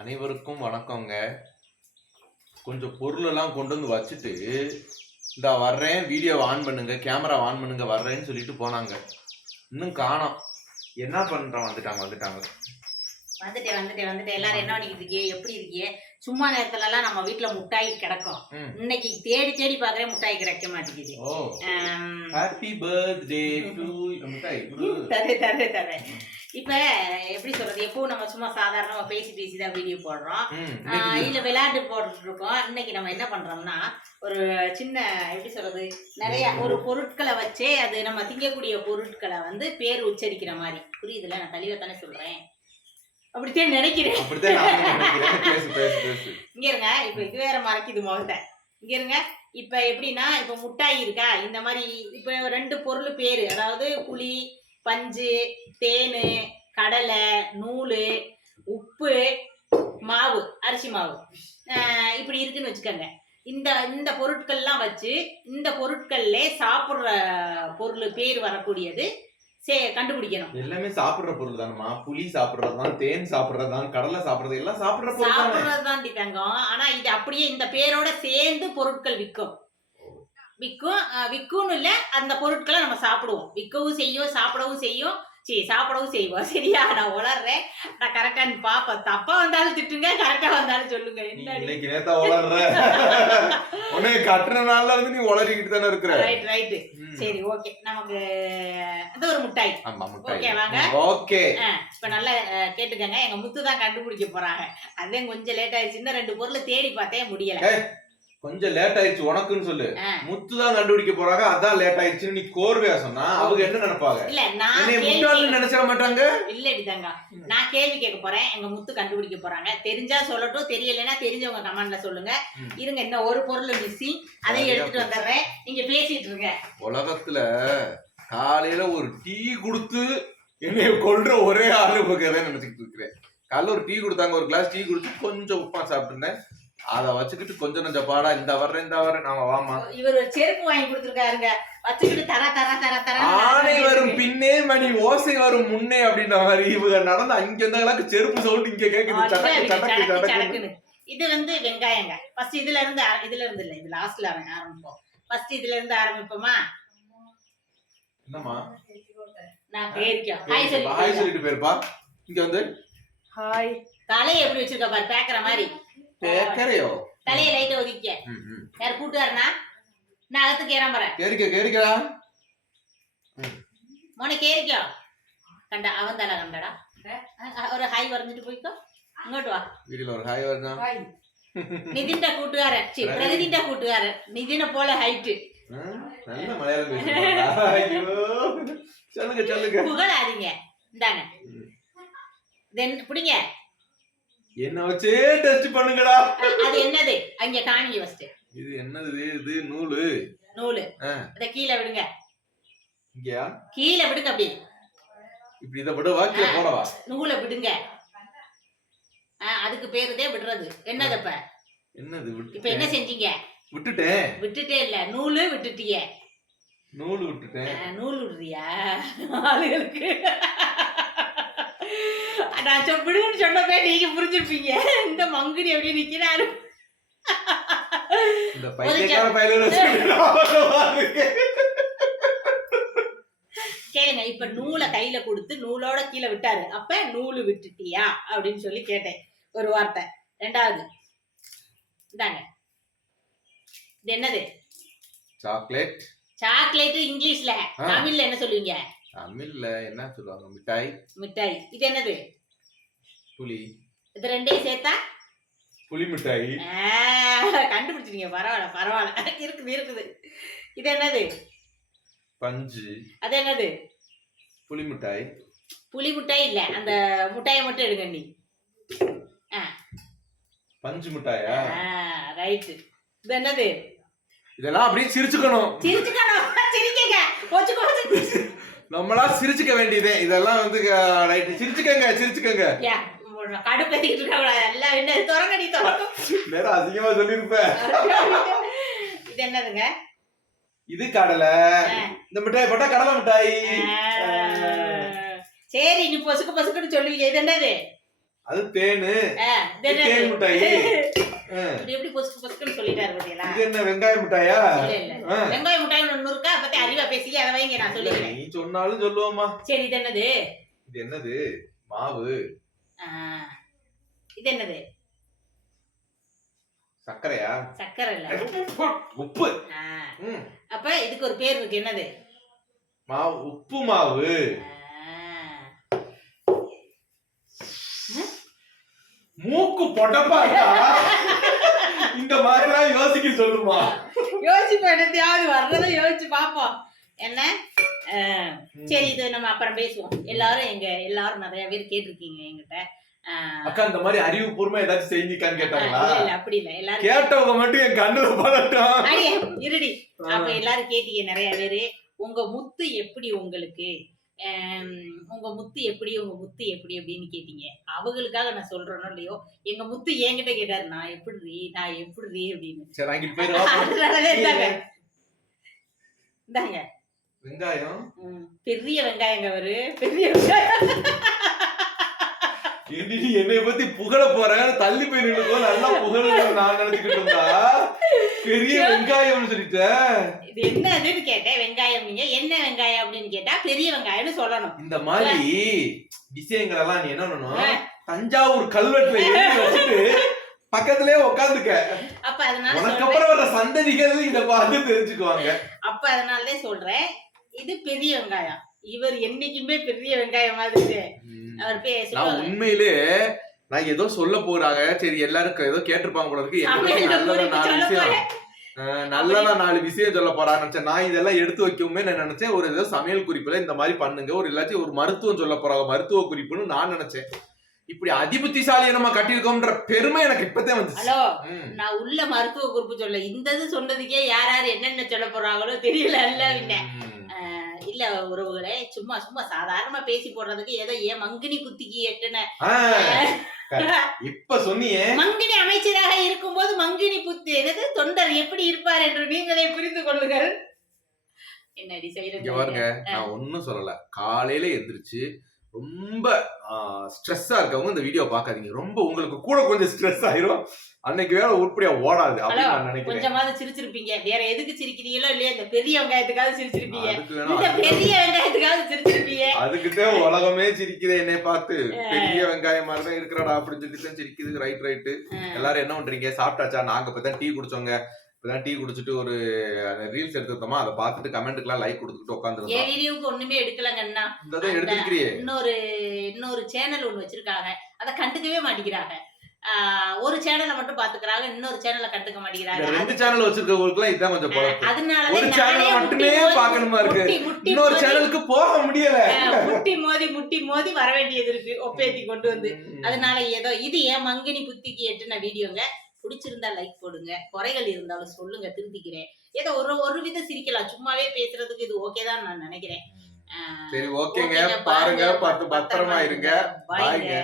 அனைவருக்கும் வணக்கங்க. கொஞ்சம் பொருளெல்லாம் கொண்டு வந்து வச்சுட்டு இந்த வர்றேன் வீடியோ ஆன் பண்ணுங்க கேமரா ஆன் பண்ணுங்க வர்றேன்னு சொல்லிட்டு போனாங்க. இன்னும் காணோம். என்ன பண்ணுறான் வந்துட்டாங்க வந்துட்டாங்க. வந்துட்டேன் வந்துட்டேன் வந்துட்டேன் எல்லாரும் என்ன பண்ணிக்கிட்டு எப்படி இருக்கீங்க சும்மா நேரத்துல எல்லாம் நம்ம வீட்ல முட்டாய் கிடக்கும். இன்னைக்கு தேடி தேடி பாக்குறேன் முட்டாய் கிடைக்க மாட்டேங்குது. ஹாப்பி பர்த்டே டு மிட்டாய். குடு. தரேன் தரேன் தரேன் இப்ப எப்படி சொல்றது? எப்பவும் நம்ம சும்மா சாதாரணமா பேசி பேசி தான் வீடியோ போடுறோம் இல்ல விளையாட்டு போட்டுட்டு இருக்கோம் இன்னைக்கு நம்ம என்ன பண்றோம்னா ஒரு சின்ன எப்படி சொல்றது? நிறைய ஒரு பொருட்களை வச்சே அது நம்ம திங்கக்கூடிய பொருட்களை வந்து பேர் உச்சரிக்கிற மாதிரி. புரியுதுல? நான் தெளிவா தானே சொல்றேன். அப்படித்தான் நினைக்கிறேன். அப்படித்தான். பேசு பேசு பேசு. இங்க இருங்க இப்ப இது வேற மறைக்குது முகத்தை. இங்க இருங்க இப்ப எப்படின்னா இப்ப முட்டாய் இருக்கா? இந்த மாதிரி இப்ப ரெண்டு பொருள் பேரு. அதாவது புளி பஞ்சு தேனு கடலை நூல் உப்பு மாவு அரிசி மாவு. இப்படி இருக்குன்னு வச்சுக்கோங்க. இந்த இந்த பொருட்கள்லாம் வச்சு இந்த பொருட்கள்ல சாப்பிட்ற பொருள் பேர் வரக்கூடியது சே கண்டுபிடிக்கணும். எல்லாமே சாப்பிடுற பொருள் தானம்மா. புளி சாப்பிடுறதுதான் தேன் சாப்பிடுறதுதான் கடலை சாப்பிடுறது எல்லாம் சாப்பிடுற பொருள் தானே. சாப்பிடுறது தான் தங்கம் ஆனா இது அப்படியே இந்த பேரோட சேர்ந்து பொருட்கள் விற்கும். விற்கும் விற்கும்னு இல்ல அந்த பொருட்களை நம்ம சாப்பிடுவோம். விற்கவும் செய்யும் சாப்பிடவும் செய்யும். சரி சாப்பிடவும் செய்வோம் சரியா? நான் உளர்றேன் நான் கரெக்டா பாப்பேன் தப்பா வந்தாலும் திட்டுங்க கரெக்டா வந்தாலும் சொல்லுங்க. நீ இன்னைக்கு நேத்தா உளர்ற உன்னை கட்டுற நாள்ல இருந்து நீ உளறிக்கிட்டு தானே இருக்கிற. Right right. சரி ஓகே நமக்கு அது ஒரு முட்டாய். ஆமா ஓகே, வாங்க. ஓகே இப்ப நல்லா கேட்டுக்கங்க. எங்க முத்து தான் கண்டுபிடிக்க போறாங்க. அதே கொஞ்சம் லேட் ஆயிடுச்சு. இன்னும் ரெண்டு பொருளை தேடி பார்த்தே முடியல. கொஞ்சம் லேட் ஆயிடுச்சு உனக்குன்னு சொல்லு. முத்து தான் கண்டுபிடிக்க போறாங்க அதான் லேட் ஆயிடுச்சுன்னு நீ கோர்வையா சொன்னா அவங்க என்ன நினைப்பாங்க? இல்ல நான் என்னை முட்டாள்னு நினைச்சிட மாட்டாங்க? இல்லடி தங்கா ம். நான் கேள்வி கேட்க போறேன் எங்க முத்து கண்டுபிடிக்க போறாங்க. தெரிஞ்சா சொல்லட்டும் தெரியலைன்னா தெரிஞ்சவங்க கமெண்ட்ல சொல்லுங்க. இருங்க இன்னும் ஒரு பொருள் மிஸ்ஸிங் அதை சரியா எடுத்துட்டு. வந்துடுறேன். நீங்க பேசிட்டு இருங்க. உலகத்துல காலையில ஒரு டீ கொடுத்து என்னைய கொல்ற ஒரே ஆளு நினைச்சுக்கிட்டு இருக்கிறேன். காலைல ஒரு டீ கொடுத்தாங்க ஒரு கிளாஸ் டீ குடிச்சு கொஞ்சம் உப்பா சாப்பிட்டுருந்தேன். அதை வச்சுக்கிட்டு கொஞ்சம் கொஞ்சம் பாடா இந்த வர்றேன் இந்த வர்றேன். நாம வாமா இவர் ஒரு செருப்பு வாங்கி கொடுத்துருக்காருங்க. வச்சுக்கிட்டு தர தர தர தர. ஆணை வரும் பின்னே மணி ஓசை வரும் முன்னே அப்படின்ற மாதிரி இவங்க நடந்து அங்க இருந்தாங்களுக்கு செருப்பு சவுண்ட் இங்க கேக்குது. சடக்கு சடக்கு சடக்கு சடக்குன்னு. இது வந்து வெங்காயங்க. ஃபர்ஸ்ட் இதுல இருந்து இதுல இருந்து இல்ல இது லாஸ்ட்ல ஆரம்பிப்போம். ஃபர்ஸ்ட் இதுல இருந்து ஆரம்பிப்போமா? என்னம்மா? நான் பேரிக்கோம் ஹாய் சொல்லி ஹாய் சொல்லிட்டு போயிருப்பா. இங்க வந்து? ஹாய் தலையை எப்படி வச்சிருக்க பாரு பேக்குற மாதிரி. கூட்டுக்காரனா நான் அகத்துக்கு ஏறாம வரேன் கேரிக்க கேரிக்கா மோனை கேரிக்கோ கண்டா அவன் தலை கண்டடா அஹ் அஹ் ஒரு ஹாய் வரைஞ்சிட்டு போய்க்கோ இங்கோட்டு வா வீடியோல ஒரு ஹாய் வருதா நிதின்ட கூட்டுக்காரன் சரி பிரகதின்ட கூட்டுக்காரன் நிதினை போல ஹைட்டு ம், நல்ல மலையாளம் சொல்லுங்க சொல்லுங்க புகழாதீங்க இந்தாங்க தென் பிடிங்க என்ன வச்சே டெஸ்ட் பண்ணுங்கடா. அது என்னது? அங்க காணிங்க ஃபர்ஸ்ட் இது என்னது? இது நூலு. நூலு. அத கீழே விடுங்க. இங்கயா? கீழே விடுங்க அப்படி. இப்படி இதை விட வாக்கில போடவா. நூலை விடுங்க. அதுக்கு பேருதே விடுறது. என்னது இப்ப? என்னது? இப்ப என்ன செஞ்சீங்க? விட்டுட்டேன். விட்டுட்டே இல்ல. நூலு விட்டுட்டிய. நூலு விட்டுட்டேன். நூல் விடுறியா? ஆளுகளுக்கு. நான் விடுன்னு சொன்னதே நீங்க புரிஞ்சிருப்பீங்க. இந்த மங்குடி அப்படியே நிக்கிறாரு. கேளுங்க இப்ப நூலை கையில கொடுத்து நூலோட கீழே விட்டாரு. அப்ப நூலு விட்டுட்டியா அப்படின்னு சொல்லி கேட்டேன். ஒரு வார்த்தை. ரெண்டாவது. இந்தாங்க. இது என்னது? சாக்லேட். சாக்லேட் இங்கிலீஷ்ல. தமிழ்ல என்ன சொல்லுவீங்க? தமிழ்ல என்ன சொல்லுவாங்க? மிட்டாய். மிட்டாய். இது என்னது? புளி. இது ரெண்டையும் சேர்த்தா? புளி மிட்டாய். கண்டுபிடிச்சிட்டீங்க. பரவாயில்ல பரவாயில்ல. இருக்குது இருக்குது. இது என்னது? பஞ்சு. அது என்னது? புளி மிட்டாய். புளி மிட்டாய் இல்ல. அந்த முட்டாயை மட்டும் எடுங்க நீ பஞ்சு மிட்டாயா? ரைட்டு. இது என்னது? இதெல்லாம் அப்படியே சிரிச்சுக்கணும். சிரிச்சுக்கணும். சிரிக்கங்க. போச்சு போச்சு நம்மளா சிரிச்சுக்க வேண்டியதே. இதெல்லாம் வந்து ரைட் சிரிச்சுக்கங்க சிரிச்சுக்கங்க. யா, கடுப்பேத்திக்கிட்டு இருக்காங்களா எல்லாம் என்ன திறங்கடி திறக்கும். நேரம் அதிகமா சொல்லிருப்பேன் இது என்னதுங்க? இது கடலை. இந்த மிட்டாய் போட்டா கடலை மிட்டாய். சரி நீ பொசுக்கு பொசுக்குன்னு சொல்லுவீங்க இது என்னது? அது தேனு? தேன் மிட்டாய். எப்படி பொசுக்கு பொசுக்குன்னு சொல்லிட்டாரு பாத்தீங்களா? இது என்ன வெங்காய மிட்டாயா. வெங்காய முட்டாய் ஒண்ணு இருக்கா? பத்தி அறிவா பேசி அதை வைங்க நான் சொல்லிக்கிறேன். நீ சொன்னாலும் சொல்லுவோமா சரி இது என்னது? இது என்னது? மாவு. இது என்னது சர்க்கரையா? சக்கரை இல்ல. உப்பு அப்ப இதுக்கு ஒரு பேர் இருக்கு. என்னது? மாவு உப்பு மாவு. மூக்கு பொடப்பாக்கா இந்த மாதிரிலாம் யோசிக்க சொல்லுமா? யோசிப்போம் என்னத்தையாவது வர்றதை யோசிச்சு பாப்போம் என்ன? சரி இது நம்ம அப்புறம் பேசுவோம். எல்லாரும் எங்க எல்லாரும் நிறைய பேர் கேட்டிருக்கீங்க என்கிட்ட. ஆ, அக்கா இந்த மாதிரி அறிவுபூர்வமா ஏதாச்சும் செஞ்சுக்கான்னு கேட்டாங்களா? இல்ல அப்படி இல்ல. எல்லாரும் கேட்டவங்க மட்டும் என் கண்ணுல படட்டும். இருடி. அப்ப எல்லாரும் கேட்டீங்க நிறைய பேரு. உங்க முத்து எப்படி உங்களுக்கு? உங்க முத்து எப்படி உங்க முத்து எப்படி அப்படின்னு கேட்டீங்க. அவங்களுக்காக நான் சொல்றேனோ இல்லையோ எங்க முத்து என்கிட்ட கேட்டாரு நான் எப்படி நான் எப்படி அப்படின்னு. சரி வாங்கிட்டு போயிருவா அதனாலவே இந்தாங்க. இந்தாங்க. வெங்காயம்? பெரிய வெங்காயங்க அவரு. பெரிய வெங்காயம். என்னைய பத்தி புகழ போறேன் தள்ளி போய் நின்னுக்கோ நல்லா புகழ நான் நினைச்சுக்கிட்டு இருந்தா. பெரிய வெங்காயம்னு சொல்லிட்டேன் இது என்னதுன்னு கேட்டேன். வெங்காயம் நீங்க என்ன வெங்காயம் அப்படின்னு கேட்டா பெரிய வெங்காயம்னு சொல்லணும். இந்த மாதிரி விஷயங்கள் எல்லாம் நீ என்ன பண்ணணும். தஞ்சாவூர் கல்வெட்டுல எழுதி வச்சுட்டு பக்கத்திலே உட்காந்துக்க அப்ப அதனால உனக்கு அப்புறம் வர சந்ததிகள் இத பார்த்து தெரிஞ்சுக்குவாங்க. அப்ப அதனாலதான் சொல்றேன். இது பெரிய வெங்காயம். இவர் என்னைக்குமே பெரிய வெங்காயம் மாதிரி அவர் பே நான் சொல்லுவாரு. உண்மையிலே நான் ஏதோ சொல்ல போறாங்க. சரி எல்லாருக்கும் ஏதோ கேட்டிருப்பாங்க போல இருக்கு. நல்லதா நாலு விஷயம். நல்லதா நாலு விஷயம் சொல்ல போறான்னு நினைச்சேன். நான் இதெல்லாம் எடுத்து வைக்கவுமே நான் நினைச்சேன். ஒரு ஏதோ சமையல் குறிப்புல இந்த மாதிரி பண்ணுங்க. ஒரு இல்லாச்சும் ஒரு மருத்துவம் சொல்ல போறாங்க. மருத்துவ குறிப்புன்னு நான் நினைச்சேன். இப்படி அதிபுத்திசாலியை நம்ம கட்டியிருக்கோம்ன்ற பெருமை எனக்கு இப்பதான் ஹலோ ம். நான் உள்ள மருத்துவ குறிப்பு சொல்ல இந்த இது சொன்னதுக்கே யார் யார் என்னென்ன சொல்ல போறாங்களோ தெரியல இல்ல இல்ல உறவுகளே சும்மா சும்மா சாதாரணமா பேசி போடுறதுக்கு ஏதோ ஏன் மங்கினி குத்திக்கு எட்டுன? இப்ப சொன்னியே. மங்கினி அமைச்சராக இருக்கும்போது மங்கினி புத்து என்னது? தொண்டர் எப்படி இருப்பார் என்று நீங்களே புரிந்து கொள்ளுங்கள். என்னடி இங்க பாருங்க நான் ஒன்னும் சொல்லல. காலையில எந்திரிச்சு ரொம்ப ஸ்ட்ரெஸ்ஸா இருக்கவங்க இந்த வீடியோ பார்க்காதீங்க. ரொம்ப உங்களுக்கு கூட கொஞ்சம் ஸ்ட்ரெஸ் ஆயிரும். அன்னைக்கு வேலை உருப்படியா ஓடாது அப்படின்னு நான் நினைக்கிறேன். கொஞ்சமாவது சிரிச்சிருப்பீங்க. வேற எதுக்கு சிரிக்கிறீங்களோ இல்லையா இந்த பெரிய வெங்காயத்துக்காவது சிரிச்சிருப்பீங்க. இந்த பெரிய வெங்காயத்துக்காவது சிரிச்சிருப்பீங்க. அதுக்கிட்ட உலகமே சிரிக்குது என்னை பார்த்து. பெரிய வெங்காயம் மாதிரி தான் இருக்கிறடா அப்படின்னு சொல்லிட்டு சிரிக்குது. ரைட் ரைட்டு எல்லாரும் என்ன பண்றீங்க? சாப்பிட்டாச்சா? நாங்க இப்பதான் டீ குடிச்சோங்க. இப்பதான் டீ குடிச்சிட்டு ஒரு ரீல்ஸ் எடுத்துருந்தோமா அதை பார்த்துட்டு கமெண்ட்டுக்குலாம் லைக் கொடுத்துட்டு என் உட்காந்துருந்தோம் வீடியோவுக்கு ஒண்ணுமே எடுக்கலங்கன்னா இந்த தான் எடுத்துக்கிறியே இன்னொரு இன்னொரு சேனல் ஒண்ணு வச்சிருக்காங்க. அதை கண்டுக்கவே மாட்டேங்கிறாங்க. ஒரு சேனலை மட்டும் பாத்துக்கிறாங்க இன்னொரு சேனலை கண்டுக்க மாட்டேங்கிறாங்க. ரெண்டு சேனல் வச்சிருக்கவங்களுக்குலாம் இதான் கொஞ்சம் குழப்பம் அதனாலதான் ஒரு சேனலை முட்டி மட்டுமே பார்க்கணுமா இருக்கு. இன்னொரு சேனலுக்கு போக முடியல. முட்டி மோதி முட்டி மோதி வர வேண்டியது இருக்கு ஒப்பேத்தி கொண்டு வந்து. அதனால ஏதோ இது ஏன் மங்கினி புத்திக்கு எட்டுன வீடியோங்க. பிடிச்சிருந்தா லைக் போடுங்க. குறைகள் இருந்தாலும் சொல்லுங்க திருத்திக்கிறேன் ஏதோ ஒரு ஒரு வித சிரிக்கலாம். சும்மாவே பேசுறதுக்கு இது ஓகே தான் நான் நினைக்கிறேன். சரி ஓகேங்க பாருங்க பார்த்து பத்திரமா இருங்க. பாய்ங்க